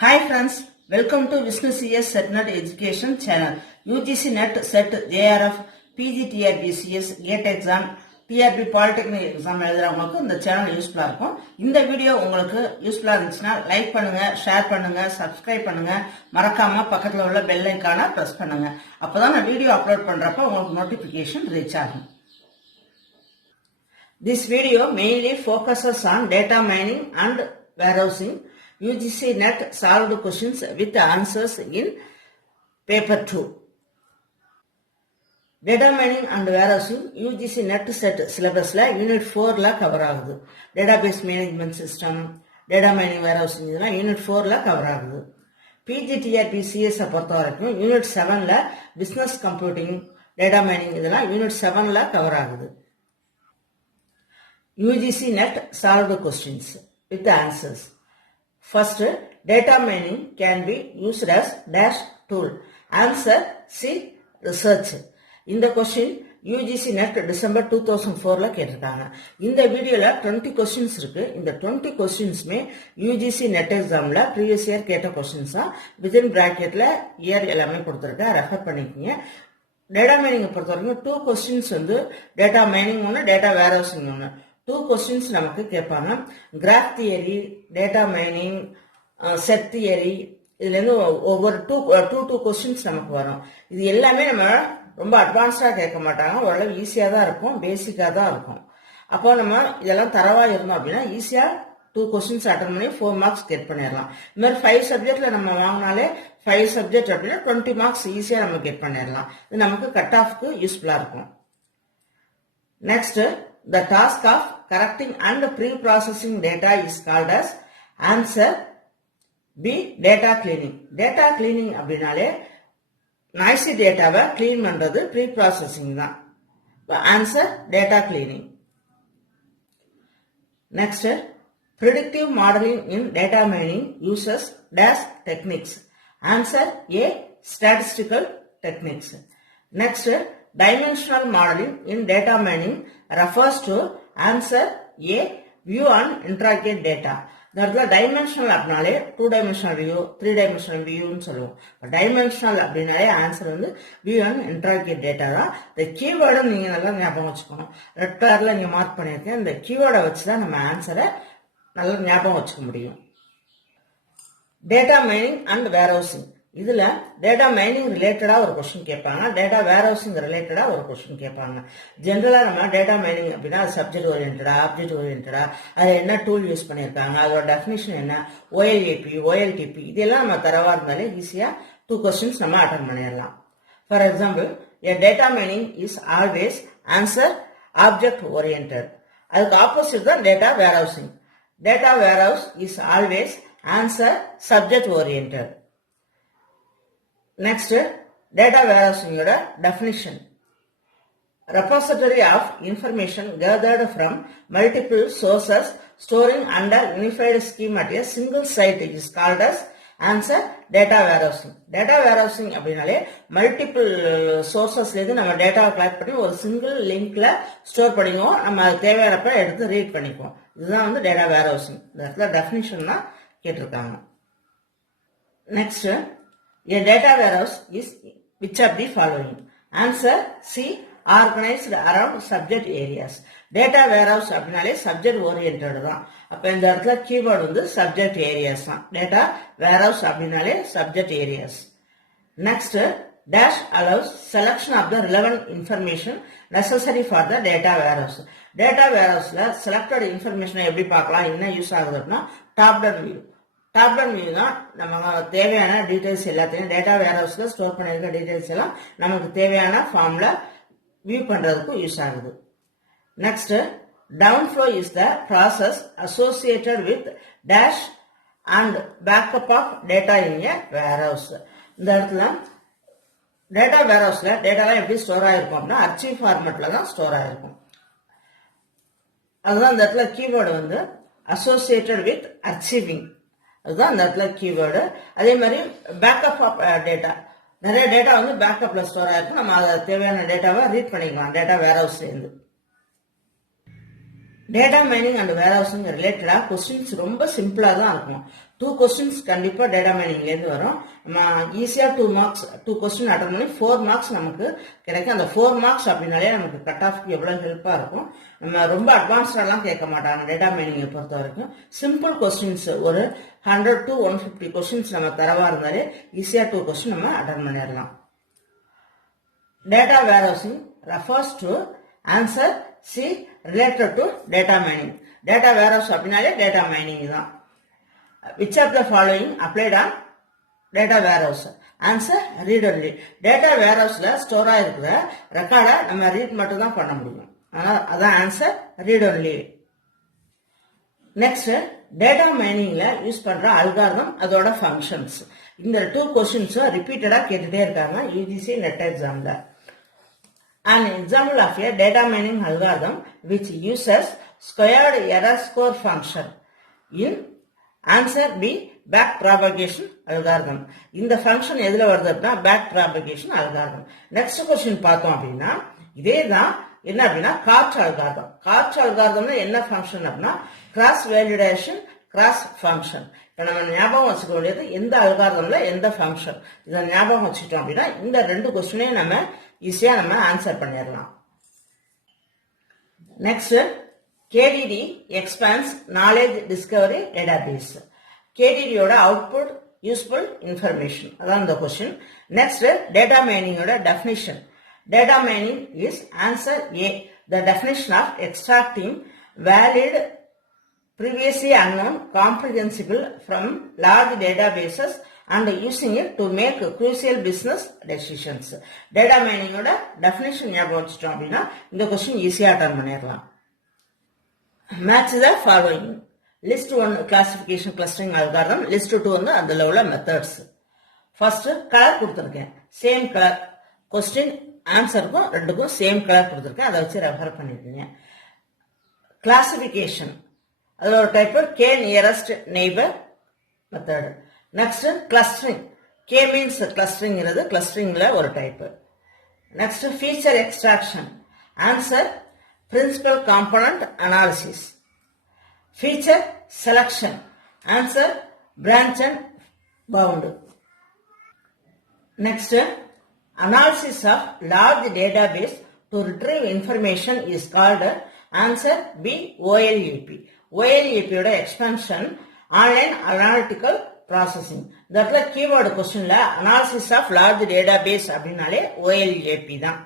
Hi friends, welcome to Vishnu CS SetNet Education channel. UGC NET SET JRF PG TRB CS GATE exam TRB Polytechnic exam எழுதுறவங்களுக்கு இந்த channel யூஸ்ஃபுல்லா இருக்கும். இந்த video உங்களுக்கு யூஸ்ஃபுல்லா இருந்துச்சுன்னா like பண்ணுங்க, ஷேர் பண்ணுங்க, சப்ஸ்கிரைப் பண்ணுங்க, மறக்காம பக்கத்துல உள்ள பெல் ஐகானை பிரஸ் பண்ணுங்க. அப்பதான் நான் வீடியோ அப்லோட் பண்றப்ப உங்களுக்கு நோட்டிபிகேஷன் ரீச் ஆகும். This video mainly focuses on data mining and warehousing. UGC NET solved questions with answers in paper 2. Data mining and warehousing UGC NET set syllabus la unit 4 la cover ஆகுது. Database management system, data mining warehousing இதெல்லாம் unit 4 la cover ஆகுது. PGTRB CS பொறுத்த வரைக்கும் unit 7 la business computing, data mining இதெல்லாம் unit 7 la cover ஆகுது. UGC NET solved questions with the answers. First, data mining can be used as dash tool. Answer C. Research. In the question, UGC NET December 2004 la கேட்டிருக்காங்க. இந்த வீடியோல 20 questions இருக்கு. இந்த 20 questions மே UGC NET examல previous year கேட்ட questions தான். Within bracketல year எல்லாமே கொடுத்திருக்கேன். Refer பண்ணிக்கங்க. Data mining பொறுத்த வரைக்கும் 2 questions வந்து data mining ஒன்று, data warehousing ஒன்று. 2 questions நமக்கு கேட்பாங்க. Graph theory, data mining, set theory, இதுல இருந்து ஒவ்வொரு டூ கொஸ்டின்ஸ் நமக்கு வரும். இது எல்லாமே நம்ம ரொம்ப அட்வான்ஸ்டா கேட்க மாட்டாங்க, ஓரளவு ஈஸியா தான் இருக்கும், பேசிக்கா தான் இருக்கும். அப்போ நம்ம இதெல்லாம் தரவா இருந்தோம் அப்படின்னா ஈஸியா 2 கொஸ்டின்ஸ் அட்டன் பண்ணி 4 மார்க்ஸ் கெட் பண்ணிடலாம். இந்த மாதிரி 5 சப்ஜெக்ட்ல நம்ம வாங்கினாலே 5 சப்ஜெக்ட் அப்படின்னா 20 மார்க்ஸ் ஈஸியா நம்ம கெட் பண்ணிடலாம். இது நமக்கு கட் ஆஃப்க்கு யூஸ்ஃபுல்லா இருக்கும். Next, the task of correcting and pre-processing data is called as answer B. Data cleaning. Data cleaning அப்படினாலே noisy dataவை clean பண்றது pre-processing தான். Answer data cleaning. Next, predictive modeling in data mining uses dash techniques. Answer A. Statistical techniques. Next, dimensional modeling in data mining refers to answer A. View and interrogate data. இந்த இடத்துல dimensional அப்படின்னாலே 2 dimensional view, 3 dimensional viewன்னு சொல்லுவோம். Dimensional அப்படின்னாலே answer வந்து view and இன்டராகேட் data தான். இந்த கீவேர்டை நீங்க நல்லா ஞாபகம் வச்சுக்கணும். ரெட் கலர்ல இங்க மார்க் பண்ணியிருக்கேன். இந்த கீவேர்டை வச்சுதான் நம்ம ஆன்சரை நல்லா ஞாபகம் வச்சுக்க முடியும். Data mining and warehousing. இதுல டேட்டா மைனிங் ரிலேட்டடா ஒரு கொஸ்டின் கேட்பாங்க, டேட்டா வேர்ஹவுசிங் ரிலேட்டடா ஒரு கொஸ்டின் கேட்பாங்க. ஜென்ரலா நம்ம டேட்டா மைனிங் அப்படின்னா சப்ஜெக்ட் ஓரியன்டா, ஆப்ஜெக்ட் ஓரியன்டா, அது என்ன டூல் யூஸ் பண்ணிருக்காங்க, அதோட டெஃபினிஷன் என்ன, OLAP, OLTP, இதெல்லாம் நம்ம தரவா இருந்தாலே ஈஸியா 2 கொஸ்டின்ஸ் நம்ம அட்டன் பண்ணிடலாம். For example, a data mining is always answer object oriented. அதுக்கு ஆப்போசிட் தான் data warehousing. Data warehouse is always answer subject oriented. Next, data warehousing definition. Repository of information gathered from multiple sources storing under unified scheme at a single site is called as answer data warehousing. Data warehousing அப்படினாலே multiple sourcesல இருந்து நம்ம டேட்டாவை collect பண்ணி ஒரு single லிங்க்ல store பண்ணிக்குவோம். நம்ம தேவையானப்ப எடுத்து ரீட் பண்ணிக்குவோம். இதுதான் வந்து டேட்டா வேர்ஹவுசிங். இந்த டெஃபினிஷன் தான் கேட்டிருக்காங்க. Next, a data warehouse is which of the following? Answer C. Organized around subject areas. Data warehouse அப்படினாலே subject oriented தான். அப்ப இந்த இடத்துல keyword வந்து subject areas தான். Data warehouse அப்படினாலே subject areas. Next, dash allows selection of the relevant information necessary for the data warehouse. Data warehouseல selected information எப்படி பார்க்கலாம், என்ன யூஸ் ஆகுது அப்படின்னா top down view. Top down view தான் நம்ம தேவையான டீடைல்ஸ் எல்லாத்தையும் டேட்டா வேர்ஹவுஸ்ல ஸ்டோர் பண்ணிருக்க டீடைல்ஸ் எல்லாம் நமக்கு தேவையான ஃபார்ம்ல வியூ பண்றதுக்கு யூஸ் ஆகுது. Next, down flow is the process associated with dash and backup of data in a warehouse. இந்த இடத்துல டேட்டா வேர்ஹவுஸ்ல டேட்டாலாம் எப்படி ஸ்டோர் ஆயிருக்கும் அப்படின்னா அர்ச்சீவ் ஃபார்மேட்ல தான் ஸ்டோர் ஆயிருக்கும். அதுதான் இந்த இடத்துல கீவேர்டு வந்து அசோசியேட்டட் வித் அர்ச்சீவிங். அதுதான் அந்த இடத்துல கீவேர்டு. அதே மாதிரி பேக்கப் ஆஃப் டேட்டா, நிறைய டேட்டா வந்து பேக்கப்ல ஸ்டோர் ஆயிருக்கும். நம்ம அதை தேவையான டேட்டாவை ரீட் பண்ணிக்கலாம் டேட்டா வேர்ஹவுஸ்ல இருந்து. டேட்டா மைனிங் அண்ட் வேர்ஹவுசிங் ரிலேட்டடா கொஸ்டின்ஸ் ரொம்ப சிம்பிளா தான் இருக்கும். 2 questions கண்டிப்பா டேட்டா மைனிங்ல இருந்து வரும். நம்ம ஈஸியா 2 கொஸ்டின் அட்டெண்ட் பண்ணி 4 மார்க்ஸ் நமக்கு கிடைக்கும். அந்த 4 மார்க்ஸ் அப்படினாலே நமக்கு கட் ஆஃப்க்கு எவ்வளவு ஹெல்ப்பா இருக்கும். நம்ம ரொம்ப அட்வான்ஸ்டாலாம் கேட்க மாட்டாங்க டேட்டா மைனிங்கை பொறுத்த வரைக்கும். சிம்பிள் கொஸ்டின்ஸ் ஒரு 100 to 150 கொஸ்டின்ஸ் நம்ம தரவா இருந்தாலே ஈஸியா 2 கொஸ்டின் நம்ம அட்டெண்ட் பண்ணிடலாம். Data warehousing refers to answer C related to data mining. Data warehouse அப்படினாலே data mining தான். Which of the following applied on data warehouse? Answer read only. Data warehouse store ஆயிருக்கிற ரெக்கார்டை நம்ம ரீட் மட்டும் தான் பண்ண முடியும். அதான் answer read only. Next data மைனிங்ல யூஸ் பண்ற அல்காரிதம் அதோட ஃபங்க்ஷன்ஸ். இந்த 2 கொஸ்டின்ஸ் ரிப்பீட்டடா கேட்டுட்டே இருக்காங்க யூஜிசி நெட் எக்ஸாம்ல. An example of a data mining algorithm which uses squared error score function in answer B back propagation algorithm. இந்த ஃபங்க்ஷன் எதுல வருது அப்படின்னா back propagation algorithm. Next question பார்த்தோம் அப்படின்னா இதே தான் என்ன அப்படின்னா கார்ச் அல்காரிதம். கார்ச் அல்காரிதம்னா என்ன ஃபங்க்ஷன் அப்படின்னா கிராஸ் வேலிடேஷன் கிராஸ் ஃபங்க்ஷன். இப்போ நம்ம ஞாபகம் வச்சுக்க வேண்டியது எந்த அல்காரிதம்ல எந்த ஃபங்க்ஷன் இதை ஞாபகம் வச்சுக்கிட்டோம் அப்படின்னா இந்த 2 கொஸ்டினையும் நம்ம ஈஸியா நம்ம ஆன்சர் பண்ணிடலாம். Next KDD expands knowledge discovery database. KDDயோட அவுட்புட் யூஸ்ஃபுல் இன்ஃபர்மேஷன் அதான் இந்த கொஸ்டின். நெக்ஸ்ட் டேட்டா மைனிங்கோட definition. Data mining is answer A. The definition of extracting valid, previously unknown, comprehensible from large databases and using it to make crucial business decisions. Data mining oda definition ஞாபகம் வச்சிட்டோம் அப்படின்னா இந்த question ஈஸியா attend பண்ணிடலாம். Match the following. List 1 classification clustering algorithm. List 2 வந்து அதுல உள்ள methods. First colour கொடுத்துருக்கேன். சேம் கலர் கொஸ்டின் ஆன்சருக்கும் 2க்கும் சேம் கலர் கொடுத்துருக்கேன். அதை வச்சு ரெஃபர் பண்ணிருக்கீங்க. கிளாசிபிகேஷன் அது ஒரு type K nearest neighbour method. Next clustering K means கிளஸ்டரிங்கிறது கிளஸ்டரிங்ல ஒரு type. Next feature extraction answer principal component analysis. Feature selection answer branch and bound. Next, analysis of large database to retrieve information is called answer B OLAP. OLAP ஓட expansion online analytical processing. தட்ல keyword questionல analysis of large database அப்படினாலே OLAP தான்.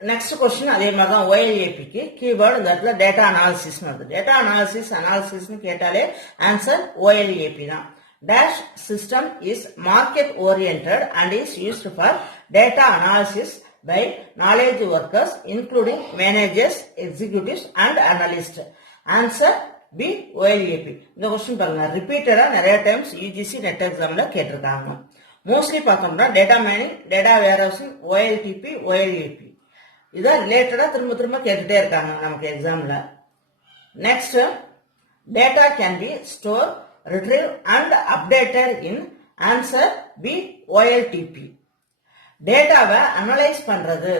Next question அதே மாதிரி தான் OLAP க்கு keyword தட்ல data analysis வருது. Data analysis னு கேட்டாலே answer OLAP தான். Dash system is market oriented and is used for data analysis by knowledge workers including managers, executives and analysts. Answer B OLAP. இந்த क्वेश्चन பாருங்க ரிப்பீட்டடா நிறைய டைம்ஸ் UGC நெட் எக்ஸாம்ல கேட்டிருக்காங்க. மோஸ்ட்லி பார்த்தோம்னா data mining, data warehousing, OLTP, OLAP இத ரிலேட்டடா திரும்ப கேட்டுட்டே இருக்காங்க நமக்கு எக்ஸாம்ல. Next data can be stored, retrieved and updated in answer B OLTP. டேட்டாவை அனலைஸ் பண்றது,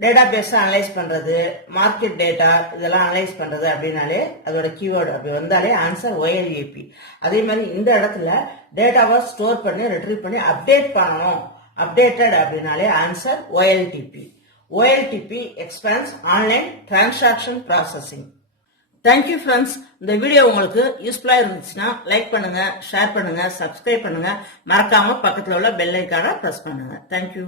டேட்டாபேஸ் அனலைஸ் பண்றது, மார்க்கெட் டேட்டா இதெல்லாம் அனலைஸ் பண்றது அப்படின்னாலே அதோட கீவேர்டு அப்படி வந்தாலே ஆன்சர் OLAP. அதே மாதிரி இந்த இடத்துல டேட்டாவை ஸ்டோர் பண்ணி ரிட்ரீவ் பண்ணி அப்டேட் பண்ணணும், அப்டேட்டட் அப்படின்னாலே answer OLTP. OLTP expands online transaction processing. Thank you friends. இந்த வீடியோ உங்களுக்கு யூஸ்ஃபுல்லா இருந்துச்சுன்னா லைக் பண்ணுங்க, ஷேர் பண்ணுங்க, சப்ஸ்கிரைப் பண்ணுங்க, மறக்காம பக்கத்துல உள்ள பெல் ஐகானை பிரஸ் பண்ணுங்க. தேங்க்யூ.